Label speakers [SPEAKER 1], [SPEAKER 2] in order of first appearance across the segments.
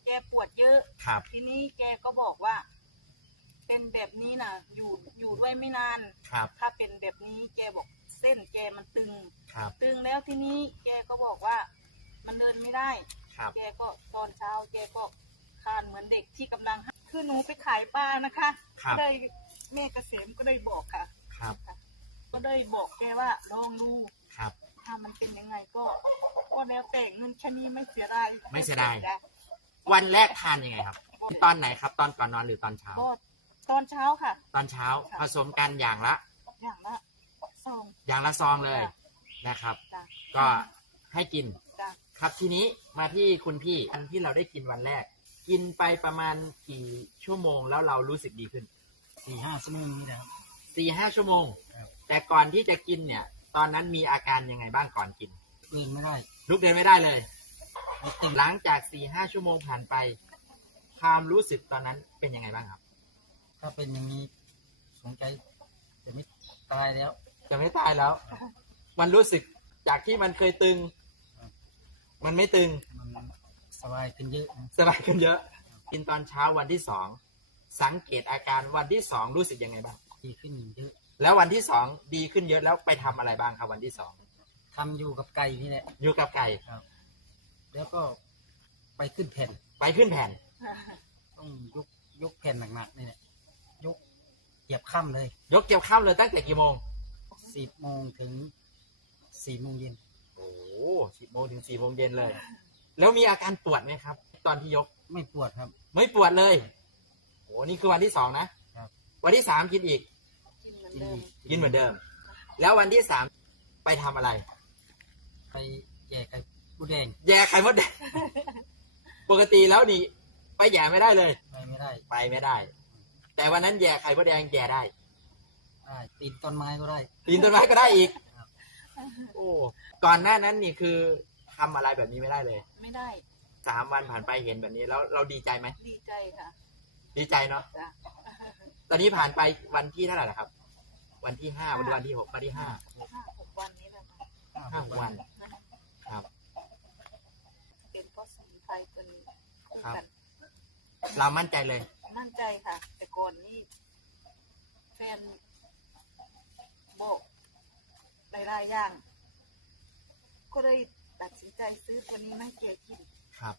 [SPEAKER 1] กปวดเยอะ
[SPEAKER 2] ครับ
[SPEAKER 1] ทีนี้แกก็บอกว่า เป็นแบบนี้นะอยู่ด้วยไม่นาน
[SPEAKER 2] ครับ
[SPEAKER 1] ถ้าเป็นแบบนี้แกบอกเส้นแกมันตึง
[SPEAKER 2] ครับ
[SPEAKER 1] ตึงแล้วทีนี้แกก็บอกว่ามันเดินไม่ได้
[SPEAKER 2] ครับ
[SPEAKER 1] แกก็ตอนเช้าแกก็คลานเหมือนเด็กที่กำลังคือหนูไปขายปลานะคะก็ได้แม่เกษมก็ได้บอกค่ะ
[SPEAKER 2] ครับ
[SPEAKER 1] ก็ได้บอกแกว่าลองดู
[SPEAKER 2] ครับ
[SPEAKER 1] ถ้ามันเป็นยังไงก็แล้วแต่เงินแค่นี้ไม่เสียดาย
[SPEAKER 2] ไม่เสียดายวันแรกทานยังไงครับตอนไหนครับตอนก่อนนอนหรือตอนเช้า
[SPEAKER 1] ก็ตอนเช้าค่ะ
[SPEAKER 2] ตอนเช้าผสมกันอย่างละ
[SPEAKER 1] ซอง
[SPEAKER 2] อย่างละซองเลยนะครับก็ให้กินครับทีนี้มาที่คุณพี่อันที่เราได้กินวันแรกกินไปประมาณกี่ชั่วโมงแล้วเรารู้สึกดีขึ้น
[SPEAKER 3] 4-5 ชั่วโมงนี่แหละครับ
[SPEAKER 2] 4-5 ชั่วโมงแต่ก่อนที่จะกินเนี่ยตอนนั้นมีอาการยังไงบ้างก่อนกิน
[SPEAKER 3] เดินไม่ได้
[SPEAKER 2] ลุกเดินไม่ได้เลยหลังจาก4-5 ชั่วโมงผ่านไปความรู้สึกตอนนั้นเป็นยังไงบ้างครับ
[SPEAKER 3] ถ้าเป็นอย่างนี้สงใจจะไม่ตายแล้ว
[SPEAKER 2] จะไม่ตายแล้วมันรู้สึกจากที่มันเคยตึงมันไม่ตึง
[SPEAKER 3] มันสบายขึ้นเยอะ
[SPEAKER 2] สบายขึ้นเยอะกินตอนเช้าวันที่2สังเกตอาการวันที่2รู้สึกยังไงบ้าง
[SPEAKER 3] ดีขึ้นเยอะ
[SPEAKER 2] แล้ววันที่2ดีขึ้นเยอะแล้วไปทำอะไรบ้างครับวันที่2
[SPEAKER 3] ทำอยู่กับไก่นี่แหละ
[SPEAKER 2] อยู่กับไก่
[SPEAKER 3] ครับแล้วก็ไปขึ้นแผ่นต้องยกแผ่นหนักๆนี่แหละยกเกี่ยวค่ำเลย
[SPEAKER 2] ตั้งแต่กี่โมง
[SPEAKER 3] 10 โมงถึง4 โมงเย็น
[SPEAKER 2] โอ้10 โมงถึง4 โมงเย็นเลยแล้วมีอาการปวดไหมครับตอนที่ยก
[SPEAKER 3] ไม่ปวดครับ
[SPEAKER 2] ไม่ปวดเลยโอ้นี่คือวันที่2นะครับวันที่3กินอีกกินเหมือนเดิมแล้ววันที่3ไปทำอะไร
[SPEAKER 3] ไปแย่ไข่มดแดง
[SPEAKER 2] ปกติแล้วนี่ไปแย่ไม่ได้เลย
[SPEAKER 3] ไปไม่
[SPEAKER 2] ได้แต่วันนั้นแย่ไข่มดแดงแย่ได้
[SPEAKER 3] ปีนต้นไม้ก็ได้
[SPEAKER 2] อีกโอ้ก่อนหน้านั้นนี่คือทำอะไรแบบนี้ไม่ได้เลย
[SPEAKER 1] ไม่ได้
[SPEAKER 2] 3 วันผ่านไปเห็นแบบนี้แล้วเราดีใจไหม
[SPEAKER 1] ดีใจค่ะ
[SPEAKER 2] ดีใจเนาะตอนนี้ผ่านไปวันที่เท่าไหร่ละครับวันที่5วันที่6วันที่
[SPEAKER 1] 6 วันนี้แหละ
[SPEAKER 2] ค่ะ5 วันครับ
[SPEAKER 1] เป็นเพราะสมุนไพรตัวนี้
[SPEAKER 2] ครับเรามั่นใจเลย
[SPEAKER 1] มั่นใจค่ะแต่ก่อนนี้แฟนบอกหลายๆอย่างก็เลยตัดสินใจซื้อตัวนี้มาให้แกกิน
[SPEAKER 2] ครับ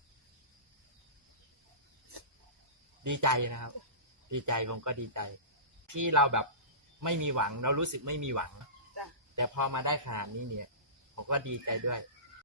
[SPEAKER 2] ดีใจนะครับดีใจผมก็ดีใจที่เราแบบไม่มีหวังเรารู้สึกไม่มีหวังแต่พอมาได้ขนาดนี้เนี่ยผมก็ดีใจด้วย